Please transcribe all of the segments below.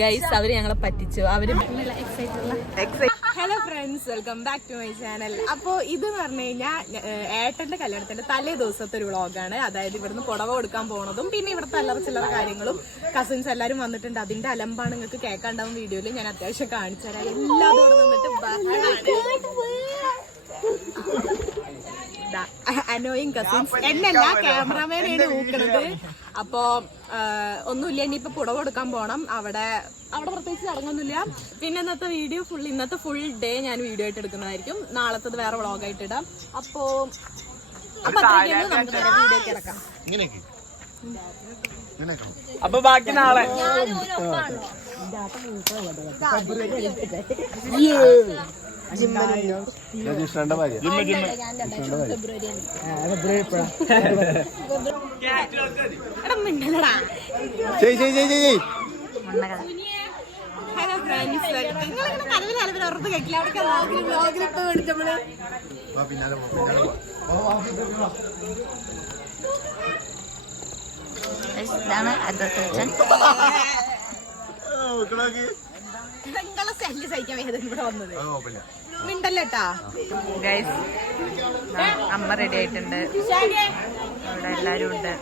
Guys അവർ ഞങ്ങളെ പറ്റിച്ചു. അവർ hello friends welcome back to my channel അപ്പോൾ എന്ന് പറഞ്ഞു കഴിഞ്ഞാൽ ഏട്ടന്റെ കല്യാണത്തിന്റെ തലേ ദിവസത്തെ ഒരു വ്ളോഗാണ്. അതായത് ഇവിടുന്ന് പുടവ കൊടുക്കാൻ പോണതും പിന്നെ ഇവിടുത്തെ അല്ലറ ചില്ലറ കാര്യങ്ങളും കസിൻസ് എല്ലാവരും വന്നിട്ടുണ്ട്. അതിന്റെ അലമ്പാണ് നിങ്ങൾക്ക് കേൾക്കാണ്ടാവും വീഡിയോയിൽ ഞാൻ അത്യാവശ്യം കാണിച്ചു തരാം. എല്ലാവരും നിന്നിട്ട് അനോയിങ് കസിൻസ് എന്നല്ല ക്യാമറമാനാണ് നോക്കുന്നത് അപ്പോ ഒന്നുമില്ല ഇനി ഇനിയിപ്പോ പുടവ കൊടുക്കാൻ പോണം അവിടെ അവിടെ പ്രത്യേകിച്ച് ചടങ്ങൊന്നുമില്ല പിന്നെ ഇന്നത്തെ വീഡിയോ ഫുൾ ഇന്നത്തെ ഫുൾ ഡേ ഞാൻ വീഡിയോ ആയിട്ട് എടുക്കുന്നതായിരിക്കും നാളത്തത് വേറെ വ്ളോഗായിട്ട് ഇടാം അപ്പോ അപ്പൊ. നമുക്ക് വീഡിയോ കിടക്കാം അപ്പൊ ബാക്കി നാളെ ഹലോ ഫ്രണ്ട്സ് നിങ്ങളിങ്ങനെ കലവിൽ കലവിൽ ഉറപ്പ് കേൾക്കില്ല അവിടെ വ്ളോഗിൽ വ്ളോഗിലിട്ട് മേടിച്ചപ്പോൾ വാ, പിന്നാലെ പോ, പിന്നാലെ പോ. വാ, വാ, വാ, വാ. ഇതാണ് അടുത്ത. നിങ്ങളെ ശല്യ സഹിക്കാൻ വേദന ഇവിടെ വന്നത്. ആ, കുഴപ്പമില്ല. മിണ്ടല്ലേട്ടാ ഗൈസ് അമ്മ റെഡി ആയിട്ടുണ്ട്. ഇവിടെ എല്ലാരും ഉണ്ട്.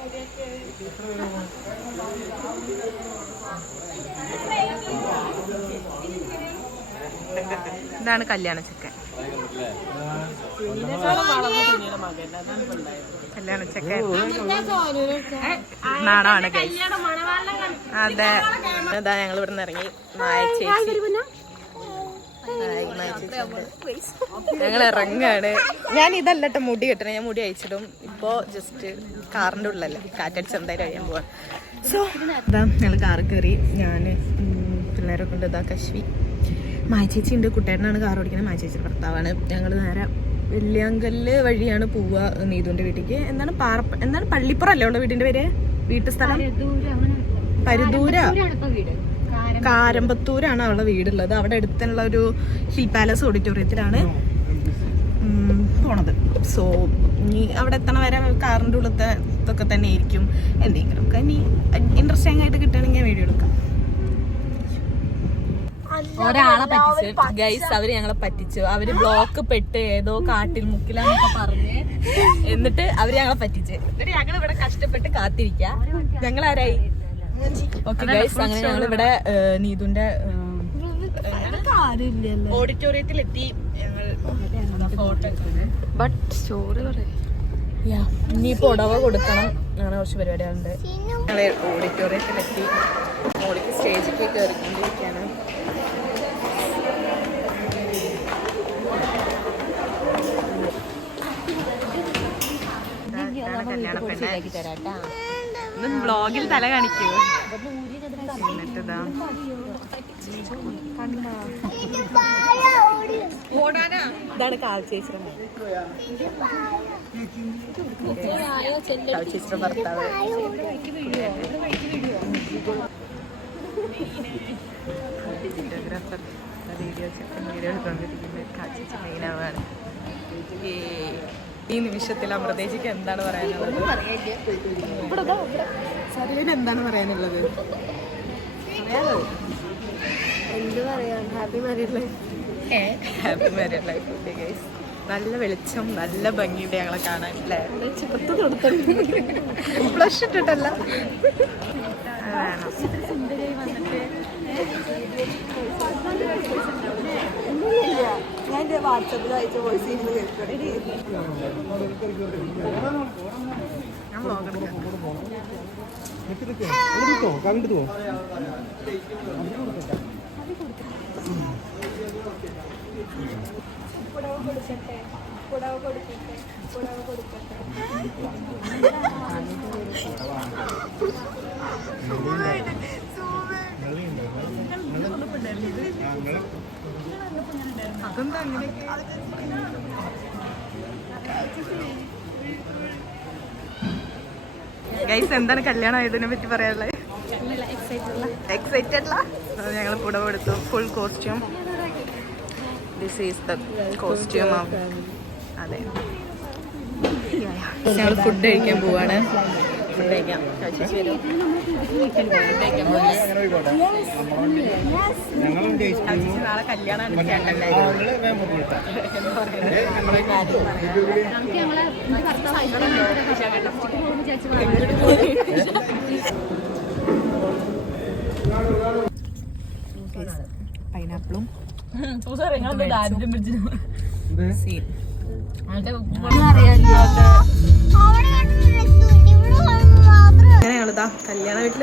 ഇതാണ് കല്യാണ ചെക്കൻ കല്യാണ ചെക്കൻ നാണാണ് ഗൈസ് അതെ. അതാ ഞങ്ങൾ ഇവിടെ നിന്ന് ഇറങ്ങി മായ ചേച്ചി. ഞങ്ങൾ ഇറങ്ങാണ്. ഞാൻ ഇതല്ലട്ടോ മുടി കിട്ടണം. ഞാൻ മുടി അയച്ചിടും ഇപ്പോ ജസ്റ്റ് കാറിന്റെ ഉള്ളല്ലേ കാറ്റടിച്ച് എന്തായാലും കഴിയാൻ പോവാ. സോ ഇതാ ഞങ്ങൾ കാർ കയറി. ഞാൻ പിള്ളേരെ കൊണ്ട് ഇതാ കശ്വി. മായ ചേച്ചി ഉണ്ട്. കുട്ടേട്ടനാണ് കാർ ഓടിക്കുന്നത്. മായ ചേച്ചിയുടെ ഭർത്താവാണ്. ഞങ്ങൾ നേരെ വെള്ളിയാങ്കല്ല് വഴിയാണ് പോവുക നീതുവിന്റെ വീട്ടിലേക്ക്. എന്താണ് പാറ എന്താണ് പള്ളിപ്പുറം അല്ലേ ഉള്ള വീടിന്റെ പേര്? വീട്ടു സ്ഥലം പരിദൂര? കാരമ്പത്തൂരാണ് അവളുടെ വീടുള്ളത്. അവിടെ അടുത്തുള്ള ഒരു ഹിൽ പാലസ് ഓഡിറ്റോറിയത്തിലാണ് പോണത്. സോ ഇനി അവിടെ എത്തണ വരെ കാറിന്റെ ഉള്ളത്തെ ഇതൊക്കെ തന്നെ ആയിരിക്കും. എന്തെങ്കിലുമൊക്കെ ഇനി ഇൻട്രസ്റ്റിംഗ് ആയിട്ട് കിട്ടുകയാണെങ്കിൽ വീഡിയോ എടുക്കാം. ഒരാളെ പറ്റിച്ചു. ഗൈസ് അവർ ഞങ്ങളെ പറ്റിച്ചു. അവർ ബ്ലോക്ക് പെട്ട് ഏതോ കാട്ടിൽ മുക്കിലാന്നൊക്കെ പറഞ്ഞ് എന്നിട്ട് അവർ ഞങ്ങളെ പറ്റിച്ചു. എന്നിട്ട് ഞങ്ങൾ ഇവിടെ കഷ്ടപ്പെട്ട് കാത്തിരിക്ക. ഞങ്ങൾ ആരായി ഓക്കെ ഗൈസ് അങ്ങനെ ഞങ്ങൾ ഇവിടെ. നീതുന്റെ ഓഡിറ്റോറിയത്തിൽ എത്തി ഞങ്ങൾ ഫോട്ടോ ബട്ട് സ്റ്റോറി പറയാം. ഇനി പുടവ കൊടുക്കണം അങ്ങനെ കുറച്ച് പരിപാടികളുണ്ട്. ഞങ്ങൾ ഓഡിറ്റോറിയത്തിലെത്തി. മോളിക്ക് സ്റ്റേജിലേക്ക് കയറിക്കൊണ്ടിരിക്കുകയാണ് കല്യാണ തരാട്ടാ. ബ്ലോഗിൽ തല കാണിക്കൂ. ഇതാണ് കാൽച്ചേച്ചിയുടെ കാൽച്ചേച്ചിയുടെ ഭർത്താവ്. വീഡിയോ വീഡിയോ എടുത്തോണ്ടിരിക്കുന്നത് കാച്ചി മെയിനാവാണ് ഈ നിമിഷത്തിൽ അമൃതേജിക്ക് എന്താണ് പറയാനുള്ളത്. സരളിന് എന്താണ് പറയാനുള്ളത്? പറയാലോ എന്ത് പറയാ? Happy married life happy married life okay guys നല്ല വെളിച്ചം നല്ല ഭംഗിയുണ്ട് ഞങ്ങളെ കാണാൻ അല്ലേ? ഇട്ടിട്ടല്ല. ഞാൻ എന്റെ വാട്സപ്പിൽ അയച്ച വോയിസ് ഇരുന്ന് കേൾക്കണേ. ഞാൻ വ്ളോഗ് എടുക്കാം. അതെന്താ അങ്ങനെ? ഗൈസ് എന്താണ് കല്യാണം ആയതിനെ പറ്റി പറയാനുള്ളത്? എക്സൈറ്റഡ് ഞങ്ങൾ പുടവ എടുത്തു. Full costume this is the costume അതെ. ഞങ്ങൾ ഫുഡ് കഴിക്കാൻ പോവാണ്. ഫുഡ് കഴിക്കാം ചേച്ചി വരും ഫുഡ് കഴിക്കാൻ നാളെ ചേട്ടന്റെ പൈനാപ്പിളും സീൻ അങ്ങനെ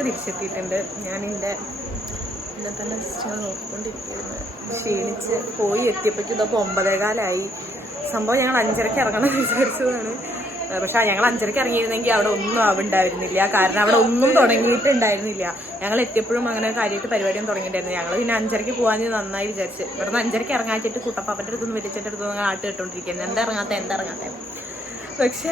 തിരിച്ചെത്തിയിട്ടുണ്ട്. ഞാൻ ഇന്നത്തെ സിസ്റ്റർ നോക്കിക്കൊണ്ടിരിക്കുന്നത് ക്ഷീണിച്ച് പോയി എത്തിയപ്പോഴേക്കും ഇതപ്പോൾ ഒമ്പതേകാലായി. സംഭവം ഞങ്ങൾ അഞ്ചരയ്ക്ക് ഇറങ്ങണം വിചാരിച്ചതാണ്. പക്ഷെ ഞങ്ങൾ അഞ്ചരയ്ക്ക് ഇറങ്ങിയിരുന്നെങ്കിൽ അവിടെ ഒന്നും ആവുണ്ടായിരുന്നില്ല. കാരണം അവിടെ ഒന്നും തുടങ്ങിയിട്ടുണ്ടായിരുന്നില്ല. ഞങ്ങൾ എത്തിയപ്പോഴും അങ്ങനെ കാര്യമായിട്ട് പരിപാടിയും തുടങ്ങിയിട്ടുണ്ടായിരുന്നു ഞങ്ങൾ പിന്നെ അഞ്ചരയ്ക്ക് പോകാൻ നന്നായി വിചാരിച്ച്. ഇവിടുന്ന് അഞ്ചരയ്ക്ക് ഇറങ്ങാച്ചിട്ട് കുട്ടപ്പാപ്പന്റെ അടുത്തുനിന്ന് വെളിച്ചിട്ട് അടുത്ത് നാട്ട് ഇട്ടുകൊണ്ടിരിക്കുന്നത് എന്താ ഇറങ്ങാത്ത എന്താ ഇറങ്ങാത്ത? പക്ഷെ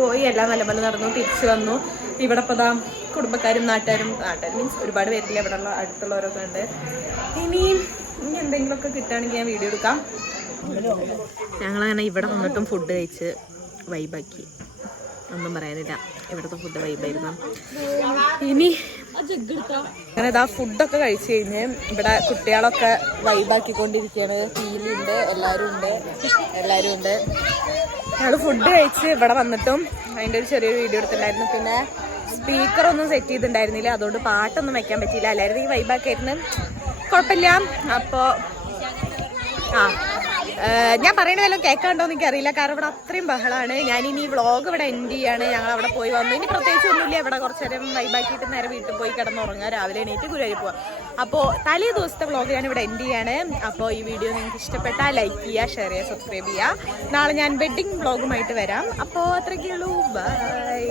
പോയി. എല്ലാം നല്ല പോലെ നടന്നു തിരിച്ചു വന്നു. ഇവിടെ ഇപ്പോൾ ദാ കുടുംബക്കാരും നാട്ടുകാരും നാട്ടുകാർ മീൻസ് ഒരുപാട് പേരില്ല ഇവിടെ ഉള്ള അടുത്തുള്ളവരൊക്കെ ഉണ്ട്. ഇനിയും ഇനി എന്തെങ്കിലുമൊക്കെ കിട്ടുകയാണെങ്കിൽ ഞാൻ വീഡിയോ എടുക്കാം. ഞങ്ങളങ്ങനെ ഇവിടെ വന്നിട്ടും ഫുഡ് കഴിച്ച് വൈബാക്കി ഒന്നും പറയാനില്ല. ഇവിടുത്തെ ഫുഡ് വൈബായിരുന്നു ഇനി അങ്ങനെ ഇതാ ഫുഡൊക്കെ കഴിച്ച് കഴിഞ്ഞ് ഇവിടെ കുട്ടികളൊക്കെ വൈബാക്കിക്കൊണ്ടിരിക്കുകയാണ് ഫീലുണ്ട് എല്ലാവരും ഉണ്ട് എല്ലാവരും ഉണ്ട്. ഞങ്ങൾ ഫുഡ് കഴിച്ച് ഇവിടെ വന്നിട്ടും അതിന്റെ ഒരു ചെറിയൊരു വീഡിയോ എടുത്തിട്ടുണ്ടായിരുന്നു. പിന്നെ സ്പീക്കർ ഒന്നും സെറ്റ് ചെയ്തിട്ടുണ്ടായിരുന്നില്ല. അതുകൊണ്ട് പാട്ടൊന്നും വെക്കാൻ പറ്റിയില്ല. അല്ലായിരുന്നു ഈ വൈബാക്കായിരുന്നു കുഴപ്പമില്ല. അപ്പോൾ ആ ഞാൻ പറയണതല്ലോ കേൾക്കാണ്ടോ എന്ന് എനിക്കറിയില്ല. കാരണം ഇവിടെ അത്രയും ബഹളമാണ് ഞാൻ ഇനി വ്ളോഗ് ഇവിടെ എൻഡ് ചെയ്യാണ്. ഞങ്ങൾ അവിടെ പോയി വന്നു. ഇനി പ്രത്യേകിച്ച് ഒന്നുമില്ല. ഇവിടെ കുറച്ച് നേരം വൈബാക്കിയിട്ട് നേരെ വീട്ടിൽ പോയി കിടന്നുറങ്ങുക. രാവിലെ എണീറ്റ് ഗുരുവായൂർ പോവാം. അപ്പോൾ തലേ ദിവസത്തെ വ്ളോഗ് ഞാൻ ഇവിടെ എൻഡ് ചെയ്യാണ്. അപ്പോൾ ഈ വീഡിയോ നിങ്ങൾക്ക് ഇഷ്ടപ്പെട്ടാൽ ലൈക്ക് ചെയ്യുക ഷെയർ ചെയ്യുക സബ്സ്ക്രൈബ് ചെയ്യുക. നാളെ ഞാൻ വെഡ്ഡിങ് വ്ളോഗുമായിട്ട് വരാം. അപ്പോൾ അത്രയ്ക്കുള്ളൂ ബൈ